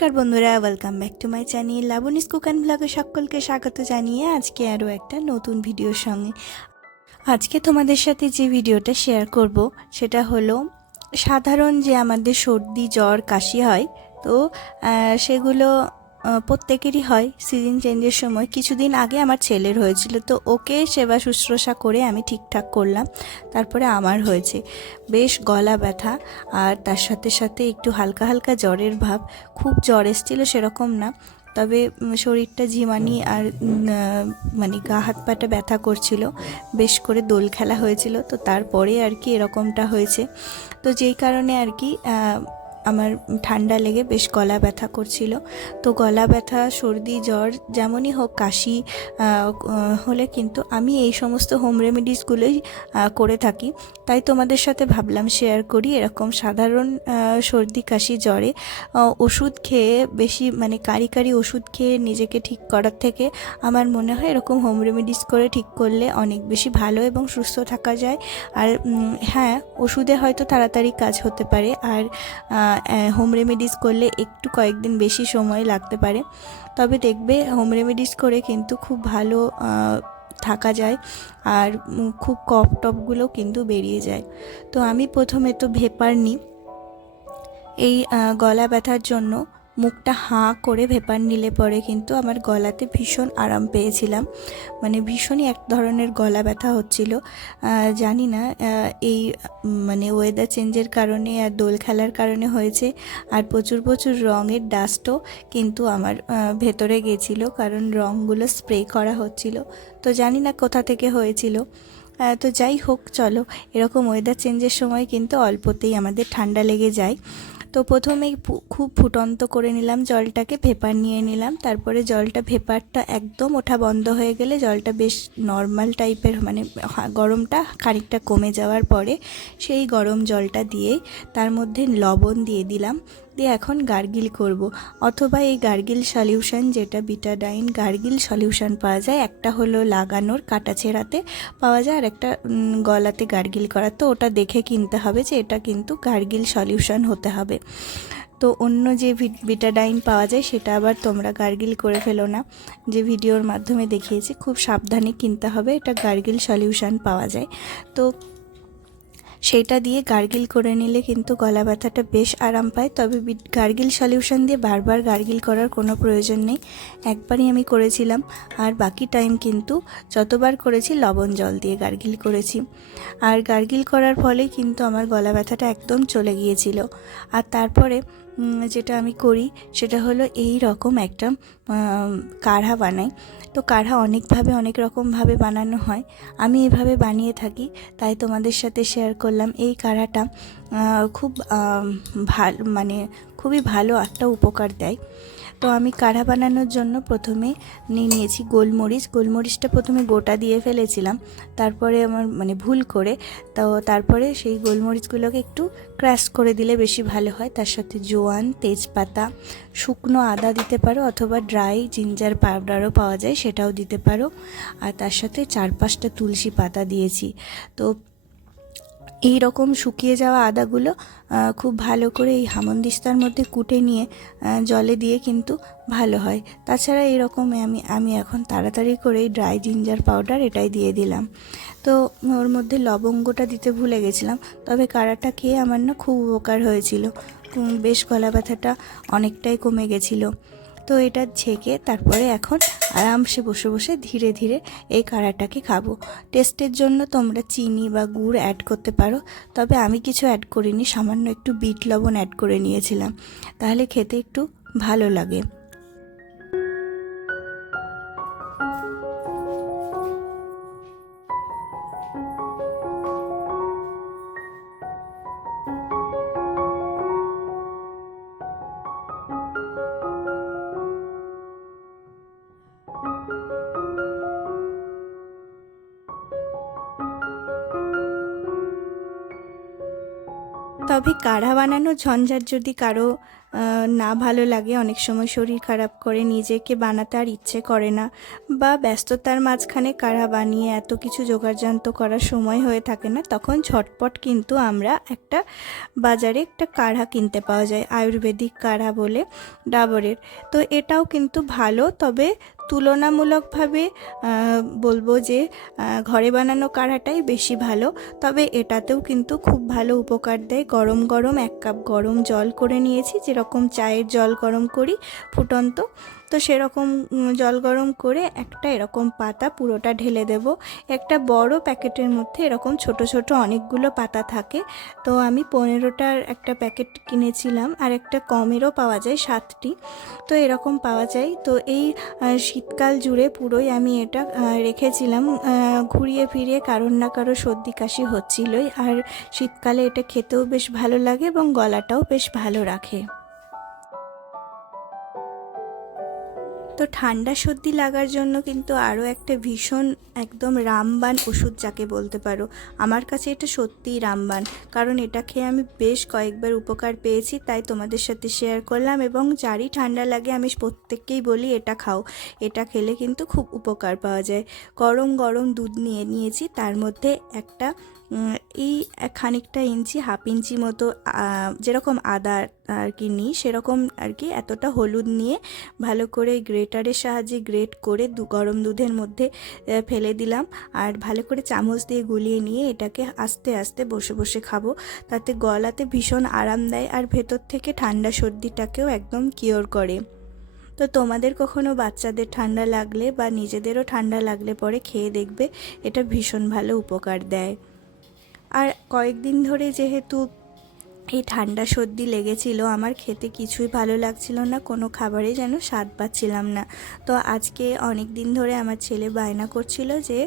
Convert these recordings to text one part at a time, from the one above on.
নমস্কার বন্ধুরা, welcome back to my channel Labani's cook and ব্লগে সকলকে স্বাগত জানিয়ে আজকে আরও একটা নতুন ভিডিওর সঙ্গে আজকে তোমাদের সাথে যে ভিডিওটা শেয়ার করব সেটা হলো সাধারণ যে আমাদের সর্দি জ্বর কাশি হয়, তো সেগুলো প্রত্যেকেরই হয় সিজন চেঞ্জের সময়। কিছুদিন আগে আমার ছেলের হয়েছিল, তো ওকে সেবা শুশ্রূষা করে আমি ঠিকঠাক করলাম, তারপরে আমার হয়েছে বেশ গলা ব্যথা আর তার সাথে সাথে একটু হালকা হালকা জ্বরের ভাব। খুব জ্বর এসেছিলো সেরকম না, তবে শরীরটা ঝিমানি আর মানে গা হাত পাটা ব্যথা করছিল, বেশ করে দোল খেলা হয়েছিল, তো তারপরে আর কি এরকমটা হয়েছে। তো যেই কারণে আর কি আমার ঠান্ডা লেগে বেশ গলা ব্যথা করছিল। তো গলা ব্যথা সর্দি জ্বর যেমনই হোক, কাশি হলে কিন্তু আমি এই সমস্ত হোম রেমেডিসগুলোই করে থাকি। তাই তোমাদের সাথে ভাবলাম শেয়ার করি। এরকম সাধারণ সর্দি কাশি জ্বরে ওষুধ খেয়ে বেশি মানে কারি ওষুধ খেয়ে নিজেকে ঠিক করার থেকে আমার মনে হয় এরকম হোম রেমেডিস করে ঠিক করলে অনেক বেশি ভালো এবং সুস্থ থাকা যায়। আর হ্যাঁ, ওষুধে হয়তো তাড়াতাড়ি কাজ হতে পারে, আর হোম রেমেডিস করলে একটু কয়েকদিন বেশি সময় লাগতে পারে, তবে দেখবে হোম রেমেডিস করে কিন্তু খুব ভালো থাকা যায় আর খুব কফ টপগুলো কিন্তু বেরিয়ে যায়। তো আমি প্রথমে তো ভেপার নিই এই গলা ব্যথার জন্য। মুখটা হাঁ করে ভেপার নিলে পরে কিন্তু আমার গলাতে ভীষণ আরাম পেয়েছিলাম, মানে ভীষণই এক ধরনের গলা ব্যথা হচ্ছিল। জানি না এই মানে ওয়েদার চেঞ্জের কারণে আর দোল খেলার কারণে হয়েছে, আর প্রচুর প্রচুর রঙের ডাস্টও কিন্তু আমার ভেতরে গেছিলো, কারণ রঙগুলো স্প্রে করা হচ্ছিল। তো জানি না কোথা থেকে হয়েছিল। তো যাই হোক, চলো, এরকম ওয়েদার চেঞ্জের সময় কিন্তু অল্পতেই আমাদের ঠান্ডা লেগে যায়। তো প্রথমেই খুব ফুটন্ত করে নিলাম জলটাকে, ভেপার নিয়ে নিলাম, তারপরে জলটা ভেপারটা একদম ওঠা বন্ধ হয়ে গেলে জলটা বেশ নর্মাল টাইপের মানে গরমটা খানিকটা কমে যাওয়ার পরে সেই গরম জলটা দিয়েই তার মধ্যে লবণ দিয়ে দিলাম, দিয়ে এখন গার্গিল করব। অথবা এই গার্গিল সলিউশন, যেটা বিটাডাইন গার্গিল সলিউশন পাওয়া যায়, একটা হলো লাগানোর কাটা ছেঁড়াতে পাওয়া যায় আর একটা গলাতে গার্গিল করা, তো ওটা দেখে কিনতে হবে যে এটা কিন্তু গার্গিল সলিউশন হতে হবে। তো অন্য যে বিটাডাইন পাওয়া যায় সেটা আবার তোমরা গার্গিল করে ফেলো না, যে ভিডিওর মাধ্যমে দেখিয়েছি খুব সাবধানে কিনতে হবে, এটা গার্গিল সলিউশন পাওয়া যায়। তো সেটা দিয়ে গার্গিল করে নিলে কিন্তু গলা ব্যথাটা বেশ আরাম পায়। তবে গার্গিল সলিউশন দিয়ে বারবার গার্গিল করার কোনো প্রয়োজন নেই, একবারই আমি করেছিলাম, আর বাকি টাইম কিন্তু যতবার করেছি লবণ জল দিয়ে গার্গিল করেছি। আর গার্গিল করার ফলে কিন্তু আমার গলা ব্যথাটা একদম চলে গিয়েছিল। আর তারপরে যেটা আমি করি সেটা হলো এই রকম একটা কাঢ়া বানাই। তো কাঢ়া অনেকভাবে অনেক রকমভাবে বানানো হয়, আমি এভাবে বানিয়ে থাকি, তাই তোমাদের সাথে শেয়ার করলাম। এই কাঢ়াটা খুব ভালো, মানে খুবই ভালো একটা উপকার দেয়। তো আমি কাঢ়া বানানোর জন্য প্রথমে নিয়েছি গোলমরিচটা প্রথমে গোটা দিয়ে ফেলেছিলাম, তারপরে আমার মানে ভুল করে, তো তারপরে সেই গোলমরিচগুলোকে একটু ক্রাশ করে দিলে বেশি ভালো হয়। তার সাথে জোয়ান, তেজপাতা, শুকনো আদা দিতে পারো, অথবা ড্রাই জিঞ্জার পাউডারও পাওয়া যায়, সেটাও দিতে পারো। আর তার সাথে 4-5টা তুলসী পাতা দিয়েছি। তো এই রকম শুকিয়ে যাওয়া আদাগুলো খুব ভালো করে এই হামনদিস্তার মধ্যে কুটে নিয়ে জলে দিয়ে কিন্তু ভালো হয়। তাছাড়া এইরকম আমি এখন তাড়াতাড়ি করে এই ড্রাই জিঞ্জার পাউডার এটাই দিয়ে দিলাম। তো ওর মধ্যে লবঙ্গটা দিতে ভুলে গেছিলাম, তবে কাঢ়াটা খেয়ে আমার না খুব উপকার হয়েছিল, বেশ গলা ব্যথাটা অনেকটাই কমে গেছিলো। তো এটা ছেঁকে তারপরে এখন আরামসে বসে বসে ধীরে ধীরে এই কাঢ়াটাকে খাবো। টেস্টের জন্য তোমরা চিনি বা গুড় অ্যাড করতে পারো, তবে আমি কিছু অ্যাড করিনি, সামান্য একটু বিট লবণ অ্যাড করে নিয়েছিলাম, তাহলে খেতে একটু ভালো লাগে। তবে কাঢ়া বানানো ঝঞ্ঝাট যদি কারো না ভালো লাগে, অনেক সময় শরীর খারাপ করে, নিজেকে বানাতে আর ইচ্ছে করে না, বা ব্যস্ততার মাঝখানে কাঢ়া বানিয়ে এত কিছু জোগাড়যন্ত্র করার সময় হয়ে থাকে না, তখন ঝটপট কিন্তু আমরা বাজারে একটা কাঢ়া কিনতে পাওয়া যায়, আয়ুর্বেদিক কাঢ়া বলে ডাবরের। তো এটাও কিন্তু ভালো, তবে তুলনামূলকভাবে বলবো যে ঘরে বানানো কাঢ়াটাই বেশি ভালো। তবে এটাতেও কিন্তু খুব ভালো উপকার দেয়। গরম গরম 1 কাপ গরম জল করে নিয়েছি, যেরকম চায়ের জল গরম করি ফুটন্ত, তো সেরকম জল গরম করে একটা এরকম পাতা পুরোটা ঢেলে দেব। একটা বড় প্যাকেটের মধ্যে এরকম ছোট ছোট অনেকগুলো পাতা থাকে, তো আমি 15টার একটা প্যাকেট কিনেছিলাম, আর একটা কমেরও পাওয়া যায় 7টি, তো এরকম পাওয়া যায়। তো এই শীতকাল জুড়ে পুরোই আমি এটা রেখেছিলাম ঘুরিয়ে ফিরিয়ে, কারোর না কারো সর্দি কাশি হচ্ছিলই, আর শীতকালে এটা খেতেও বেশ ভালো লাগে এবং গলাটাও বেশ ভালো রাখে। তো ঠান্ডা সর্দি লাগার জন্য কিন্তু আরও একটা ভীষণ একদম রামবাণ ওষুধ যাকে বলতে পারো, আমার কাছে এটা সত্যিই রামবাণ, কারণ এটা খেয়ে আমি বেশ কয়েকবার উপকার পেয়েছি, তাই তোমাদের সাথে শেয়ার করলাম। এবং যারই ঠান্ডা লাগে আমি প্রত্যেককেই বলি এটা খাও, এটা খেলে কিন্তু খুব উপকার পাওয়া যায়। গরম গরম দুধ নিয়েছি, তার মধ্যে একটা এই খানিকটা ইঞ্চি, হাফ ইঞ্চি মতো যেরকম আদা আর কি নিই সেরকম আর কি এতটা হলুদ নিয়ে ভালো করে গ্রেটারের সাহায্যে গ্রেট করে গরম দুধের মধ্যে ফেলে দিলাম, আর ভালো করে চামচ দিয়ে গুলিয়ে নিয়ে এটাকে আস্তে আস্তে বসে বসে খাবো। তাতে গলাতে ভীষণ আরাম দেয়, আর ভেতর থেকে ঠান্ডা সর্দিটাকেও একদম কিওর করে। তো তোমাদের কখনো বাচ্চাদের ঠান্ডা লাগলে বা নিজেদেরও ঠান্ডা লাগলে পরে খেয়ে দেখবে, এটা ভীষণ ভালো উপকার দেয়। আর কয়েকদিন ধরে যেহেতু এই ঠান্ডা সর্দি লেগেছিল, আমার খেতে কিছুই ভালো লাগছিল না, কোনো খাবারে যেন স্বাদ পাচ্ছিলাম না। তো আজকে অনেক দিন ধরে আমার ছেলে বায়না করছিল যে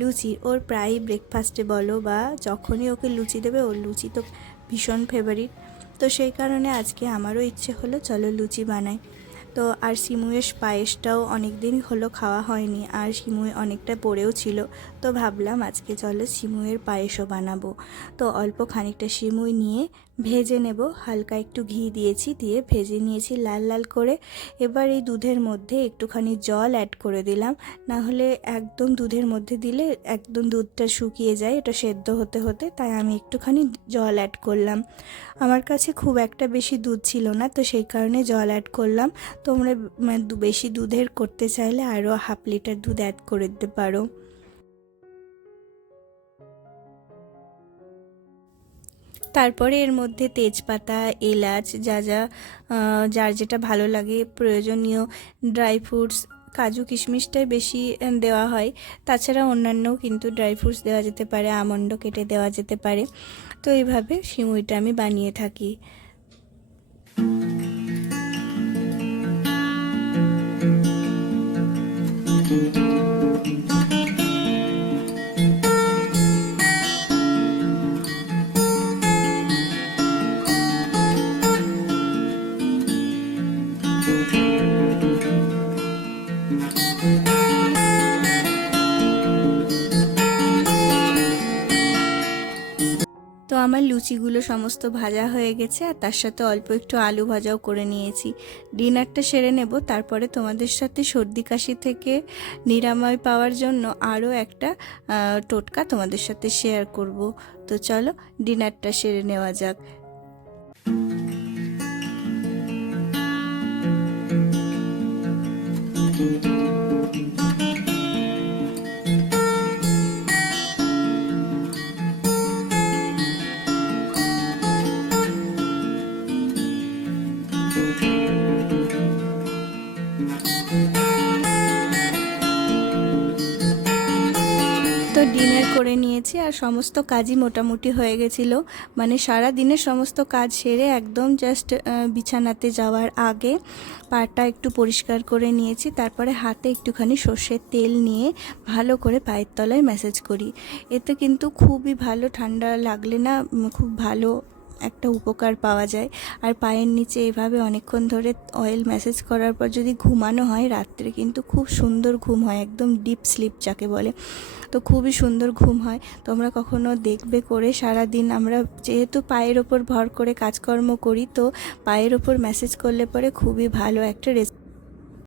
লুচি, ওর প্রায়ই ব্রেকফাস্টে বলো বা যখনই ওকে লুচি দেবে, ওর লুচি তো ভীষণ ফেভারিট। তো সেই কারণে আজকে আমারও ইচ্ছে হলো চলো লুচি বানাই। তো আর সিমুয়ের পায়েসটাও অনেক দিন হলো খাওয়া হয়নি, আর সিমুই অনেকটা পড়েও ছিল, তো ভাবলাম আজকে চলো সিমুয়ের পায়েসও বানাবো। তো অল্প খানিকটা সিমুই নিয়ে ভেজে নেব, হালকা একটু ঘি দিয়েছি, দিয়ে ভেজে নিয়েছি লাল লাল করে। এবার এই দুধের মধ্যে একটুখানি জল অ্যাড করে দিলাম, না হলে একদম দুধের মধ্যে দিলে একদম দুধটা শুকিয়ে যায়, এটা সেদ্ধ হতে হতে, তাই আমি একটুখানি জল অ্যাড করলাম। আমার কাছে খুব একটা বেশি দুধ ছিল না, তো সেই কারণে জল অ্যাড করলাম। তোমরা বেশি দুধের করতে চাইলে আরও হাফ লিটার দুধ অ্যাড করে দিতে পারো। তারপরে এর মধ্যে তেজপাতা, এলাচ, যার যেটা ভালো লাগে, প্রয়োজনীয় ড্রাই ফ্রুটস, কাজু কিশমিশটাই বেশি দেওয়া হয়, তাছাড়া অন্যান্যও কিন্তু ড্রাই ফ্রুটস দেওয়া যেতে পারে, আমন্ডও কেটে দেওয়া যেতে পারে। তো এইভাবে সিমুইটা আমি বানিয়ে থাকি। তো আমার লুচিগুলো সমস্ত ভাজা হয়ে গেছে, আর তার সাথে অল্প একটু আলু ভাজাও করে নিয়েছি। ডিনারটা সেরে নেব, তারপরে তোমাদের সাথে সর্দি কাশি থেকে নিরাময় পাওয়ার জন্য আরও একটা টোটকা তোমাদের সাথে শেয়ার করব। তো চলো ডিনারটা সেরে নেওয়া যাক। তো ডিনার করে নিয়েছি, আর সমস্ত কাজই মোটামুটি হয়ে গেছিলো, মানে সারা দিনের সমস্ত কাজ সেরে একদম জাস্ট বিছানাতে যাওয়ার আগে পাটা একটু পরিষ্কার করে নিয়েছি। তারপরে হাতে একটুখানি সর্ষের তেল নিয়ে ভালো করে পায়ের তলায় ম্যাসাজ করি, এতে কিন্তু খুবই ভালো, ঠান্ডা লাগলে না খুব ভালো একটা উপকার পাওয়া যায়। আর পায়ের নিচে এভাবে অনেকক্ষণ ধরে অয়েল ম্যাসেজ করার পর যদি ঘুমানো হয় রাত্রে কিন্তু খুব সুন্দর ঘুম হয়, একদম ডিপ স্লিপ যাকে বলে। তো খুবই সুন্দর ঘুম হয়। তোমরা কখনো দেখবে করে। সারা দিন আমরা যেহেতু পায়ের ওপর ভর করে কাজকর্ম করি, তো পায়ের ওপর ম্যাসেজ করলে পরে খুবই ভালো একটা